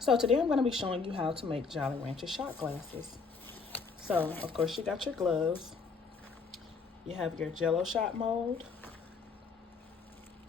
So today I'm going to be showing you how to make Jolly Rancher shot glasses. So of course you got your gloves, you have your Jello shot mold,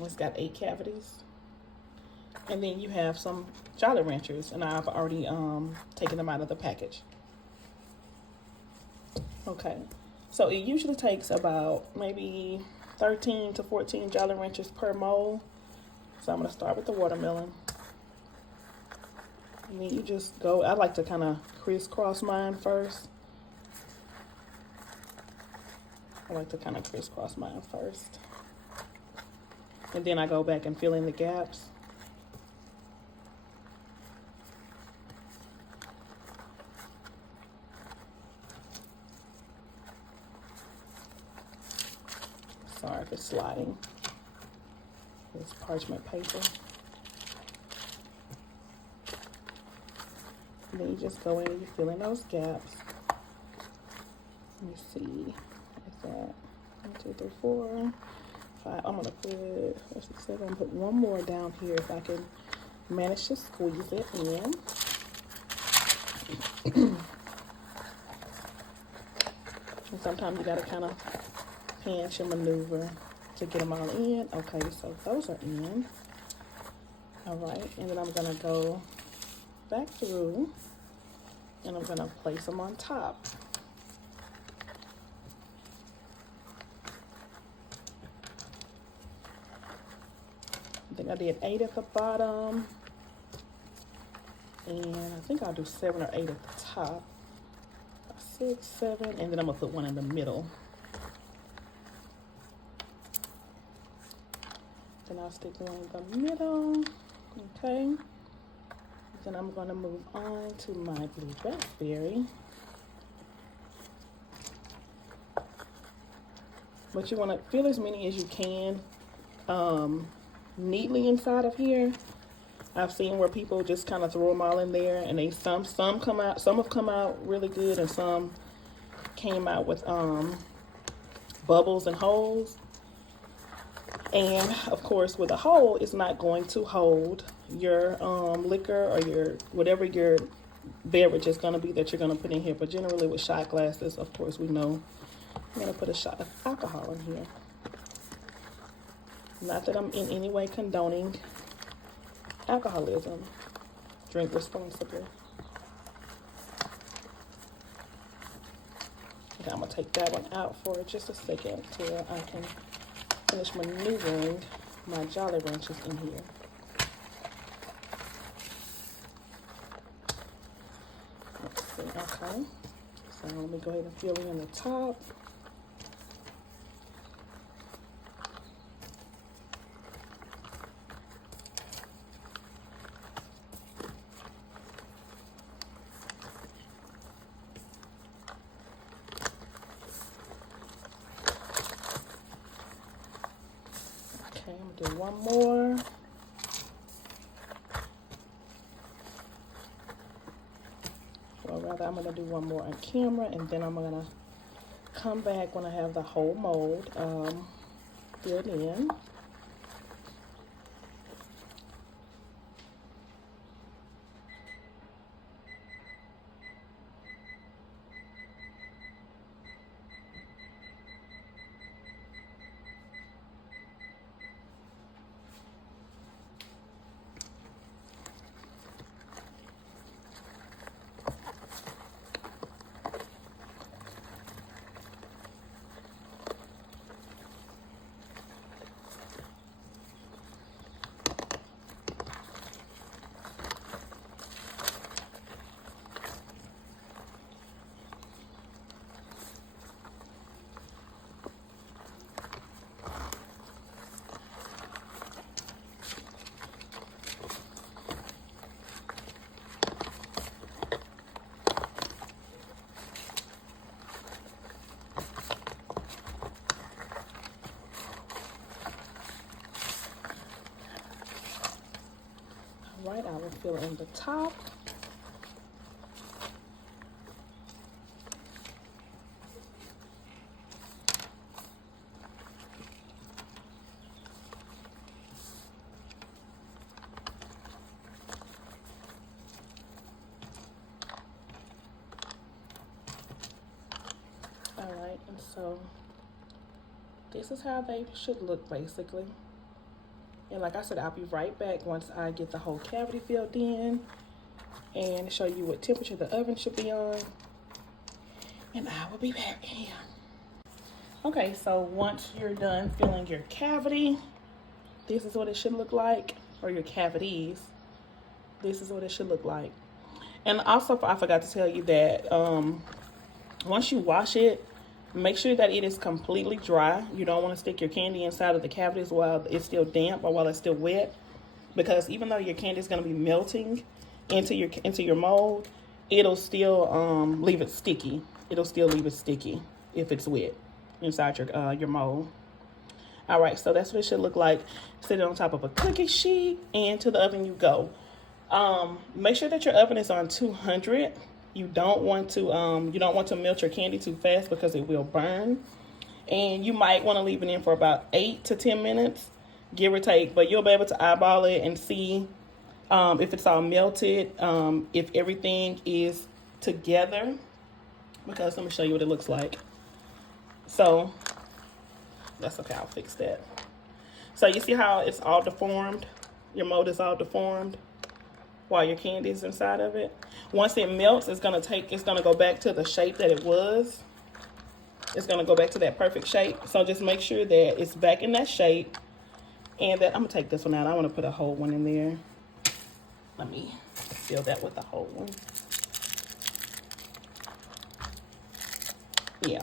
it's got 8 cavities, and then you have some Jolly Ranchers, and I've already taken them out of the package. Okay, so it usually takes about maybe 13 to 14 Jolly Ranchers per mold. So I'm going to start with the watermelon. And then you just go, I like to kind of crisscross mine first. And then I go back and fill in the gaps. Sorry if it's sliding. It's parchment paper. And then you just go in and you fill in those gaps. Let me see. What's that? 1, 2, 3, 4, 5. I'm gonna put, what's it say? I'm gonna put one more down here if I can manage to squeeze it in. And sometimes you gotta kind of pinch and maneuver to get them all in. Okay, so those are in. All right, and then I'm gonna go back through and I'm gonna place them on top. I think I did 8 at the bottom, and I think I'll do 7 or 8 at the top. 6, 7, and then I'm gonna put one in the middle. Then I'll stick one in the middle. Okay. Then I'm gonna move on to my blue raspberry. But you wanna fill as many as you can neatly inside of here. I've seen where people just kind of throw them all in there, and they some come out, some have come out really good, and some came out with bubbles and holes. And of course, with a hole, it's not going to hold your liquor or your whatever your beverage is going to be that you're going to put in here. But generally, with shot glasses, of course, we know I'm going to put a shot of alcohol in here. Not that I'm in any way condoning alcoholism. Drink responsibly. Okay, I'm going to take that one out for just a second till I can finish maneuvering my Jolly Ranchers in here. Let's see, okay. So let me go ahead and fill in the top. Okay, I'm gonna do one more. Well, rather, I'm gonna do one more on camera, and then I'm gonna come back when I have the whole mold filled in. Right, I will fill in the top. this is how they should look basically. And like I said, I'll be right back once I get the whole cavity filled in and show you what temperature the oven should be on. And I will be back here. Okay, so once you're done filling your cavity, this is what it should look like, or your cavities. This is what it should look like. And also, I forgot to tell you that once you wash it, make sure that it is completely dry. You don't want to stick your candy inside of the cavities while it's still damp or while it's still wet, because even though your candy is going to be melting into your mold, it'll still leave it sticky. It'll still leave it sticky if it's wet inside your mold. All right, so that's what it should look like. Sit it on top of a cookie sheet, and to the oven you go. Make sure that your oven is on 200. You don't want to melt your candy too fast because it will burn. And you might want to leave it in for about 8 to 10 minutes, give or take. But you'll be able to eyeball it and see if it's all melted, if everything is together. Because let me show you what it looks like. So that's okay, I'll fix that. So you see how it's all deformed? Your mold is all deformed while your candy is inside of it. Once it melts, it's gonna go back to the shape that it was. It's gonna go back to that perfect shape. So just make sure that it's back in that shape. And that I'm gonna take this one out. I wanna put a whole one in there. Let me fill that with a whole one. Yeah.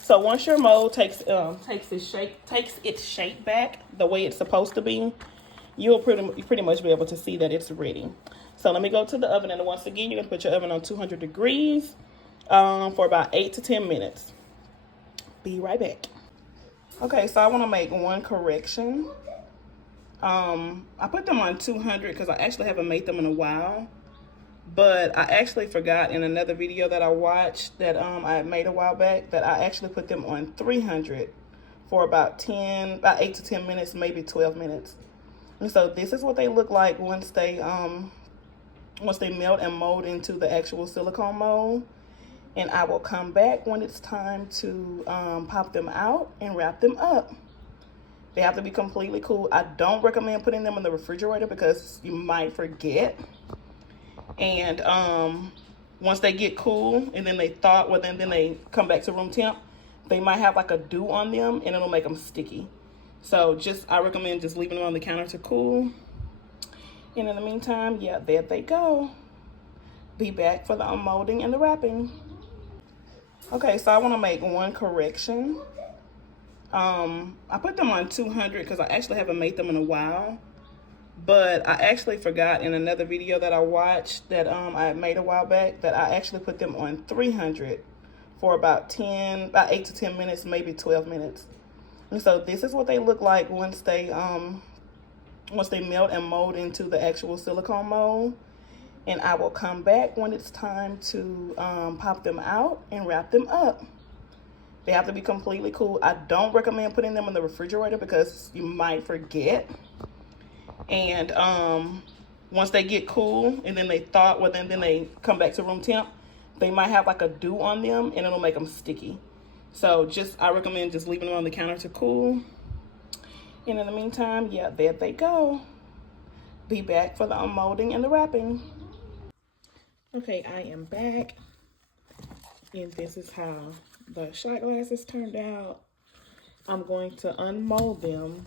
So once your mold takes its shape back the way it's supposed to be, you'll pretty much be able to see that it's ready. So let me go to the oven, and once again, you're gonna put your oven on 200 degrees for about 8 to 10 minutes. Be right back. Okay, so I want to make one correction. I put them on 200 because I actually haven't made them in a while. But I actually forgot in another video that I watched that I made a while back that I actually put them on 300 for about 8 to 10 minutes, maybe 12 minutes. And so this is what they look like once they melt and mold into the actual silicone mold. And I will come back when it's time to pop them out and wrap them up. They have to be completely cool. I don't recommend putting them in the refrigerator because you might forget. And once they get cool and then they thaw, well, then they come back to room temp, they might have like a dew on them and it'll make them sticky. So I recommend just leaving them on the counter to cool. And in the meantime, yeah, there they go. Be back for the unmolding and the wrapping. Okay, so I want to make one correction. I put them on 200 because I actually haven't made them in a while. But I actually forgot in another video that I watched that I made a while back that I actually put them on 300 for about 8 to 10 minutes, maybe 12 minutes. And so this is what they look like once they melt and mold into the actual silicone mold. And I will come back when it's time to pop them out and wrap them up. They have to be completely cool. I don't recommend putting them in the refrigerator because you might forget. And once they get cool and then they thaw, well, then they come back to room temp, they might have like a dew on them and it'll make them sticky. So I recommend just leaving them on the counter to cool. And in the meantime, yeah, there they go. Be back for the unmolding and the wrapping. Okay, I am back. And this is how the shot glasses turned out. I'm going to unmold them.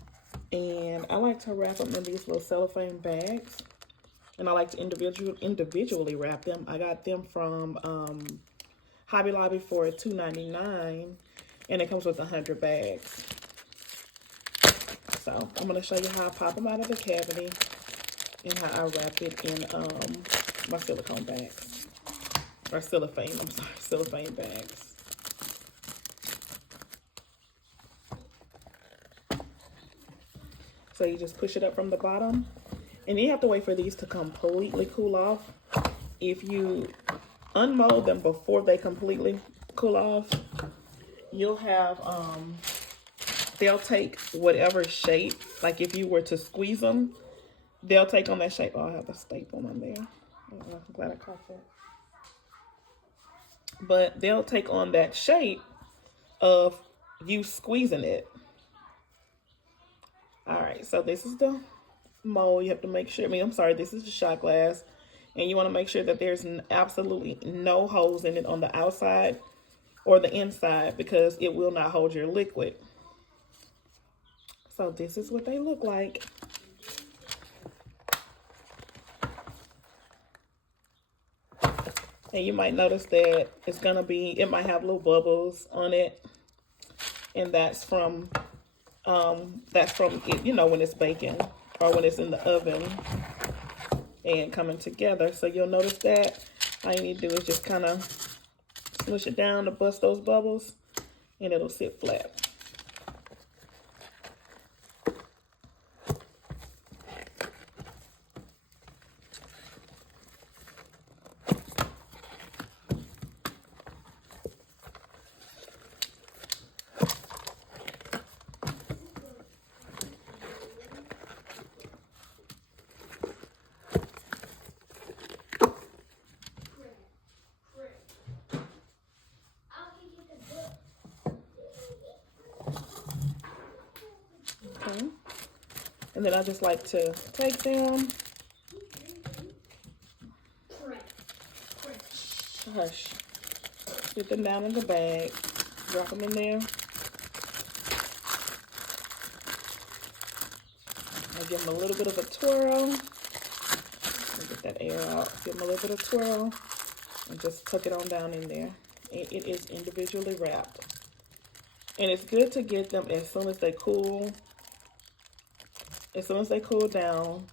And I like to wrap them in these little cellophane bags. And I like to individually wrap them. I got them from Hobby Lobby for $2.99. And it comes with 100 bags. So I'm going to show you how I pop them out of the cavity. And how I wrap it in my silicone bags. Or cellophane bags. So you just push it up from the bottom. And you have to wait for these to completely cool off. If you unmold them before they completely cool off, you'll have, they'll take whatever shape. Like if you were to squeeze them, they'll take on that shape. Oh, I have a staple on there. I'm glad I caught that. But they'll take on that shape of you squeezing it. All right, so this is the mold. You have to make sure, I'm sorry, this is the shot glass. And you want to make sure that there's absolutely no holes in it on the outside or the inside, because it will not hold your liquid. So this is what they look like. And you might notice that it might have little bubbles on it. And that's from it, when it's baking or when it's in the oven and coming together. So you'll notice that. All you need to do is just kind of smush it down to bust those bubbles, and it'll sit flat. Okay. And then I just like to take them. Hush. Put them down in the bag. Drop them in there. I give them a little bit of a twirl. Get that air out. Give them a little bit of twirl. And just tuck it on down in there. It is individually wrapped. And it's good to get them as soon as they cool. As soon as they cool down.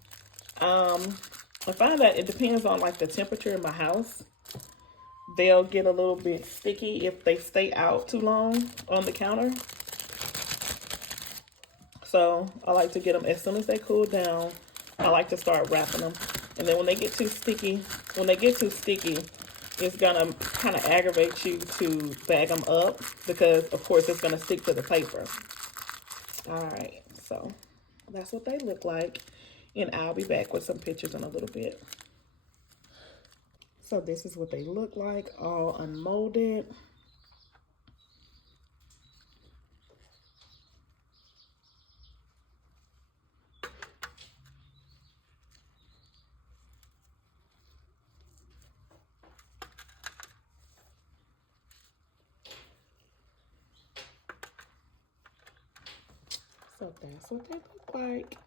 I find that it depends on like the temperature in my house. They'll get a little bit sticky if they stay out too long on the counter. So I like to get them as soon as they cool down. I like to start wrapping them. And then when they get too sticky, it's gonna kind of aggravate you to bag them up, because of course it's gonna stick to the paper. All right, so that's what they look like. And I'll be back with some pictures in a little bit. So this is what they look like, all unmolded. So that's what they look like.